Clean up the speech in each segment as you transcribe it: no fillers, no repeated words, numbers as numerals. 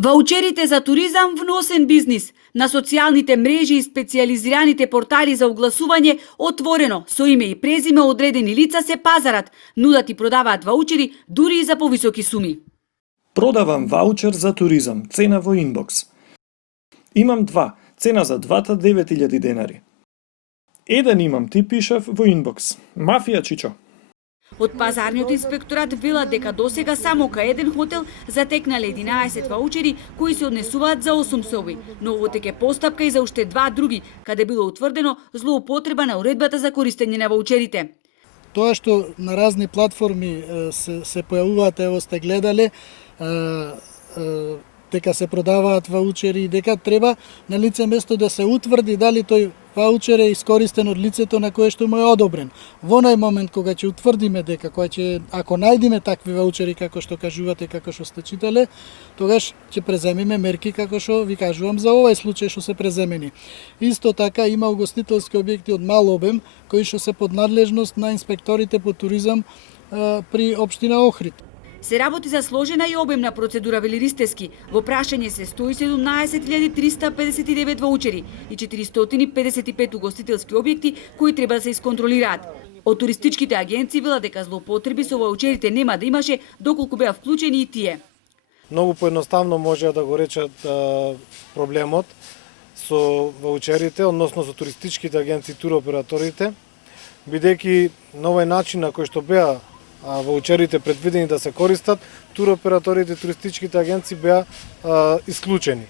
Ваучерите за туризам вносен бизнис. На социјалните мрежи и специјализираните портали за огласување отворено, со име и презиме одредени лица се пазарат, нудат и продаваат ваучери дури и за повисоки суми. Продавам ваучер за туризам, цена во инбокс. Имам два, цена за двата 9000 денари. Еден имам, ти пишав во инбокс. Мафија, чичо. Од пазарниот инспекторат велат дека досега само кај еден хотел затекнале 11 ваучери кои се однесуваат за 8 соби, но ово теке постапка и за уште два други, каде било утврдено злоупотреба на уредбата за користење на ваучерите. Тоа што на разни платформи се појавуваат, ево сте гледале, дека се продаваат ваучери и дека треба на лице место да се утврди дали тој ваучер е искористен од лицето на кое што му е одобрен. Во онај момент кога ќе утврдиме дека ако најдеме такви ваучери како што кажувате, како што сте читале, тогаш ќе преземиме мерки како што ви кажувам за овој случај што се преземени. Исто така има угостителски објекти од мал обем кои што се под надлежност на инспекторите по туризам при општина Охрид. Се работи за сложена и обемна процедура, вели Ристевски. Во прашање се 117.359 ваучери и 455 угостителски објекти кои треба да се исконтролираат. Од туристичките агенции велат дека злоупотреби со ваучерите нема да имаше доколку беа вклучени и тие. Многу поедноставно може да го речат проблемот со ваучерите, односно со туристичките агенции и туроператорите, бидејќи на овој начин на кој што беа ваучерите предвидени да се користат, туроператорите и туристичките агенции беа исклучени.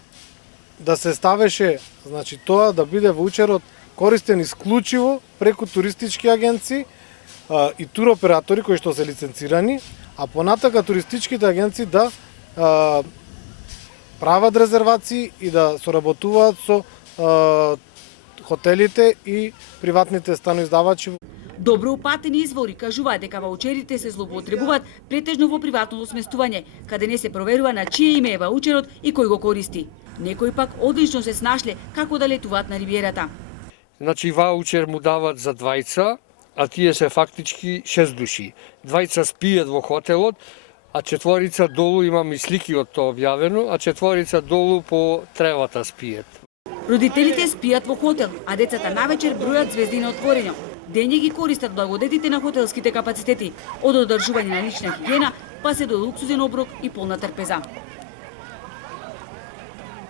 Да се ставеше, значи тоа да биде ваучерот користен исклучиво преку туристички агенции и туроператори кои што се лиценцирани, а понатака туристичките агенции да прават резервации и да соработуваат со хотелите и приватните станоиздавачи. Добро упатени извори кажуваат дека ваучерите се злоупотребуваат претежно во приватното сместување, каде не се проверува на чие име е ваучерот и кој го користи. Некои пак одлично се снашле како да летуваат на ривиерата. Значи ваучер му дават за двајца, а тие се фактички 6 души. Двајца спијат во хотелот, а четворица долу, имам и слики од тоа објавено, а четворица долу по тревата спијат. Родителите спијат во хотел, а децата навечер бројат звезди на отворено. Дење ги користат благодетите на хотелските капацитети, од одржување на лична хигиена, па се до луксузен оброк и полна трпеза.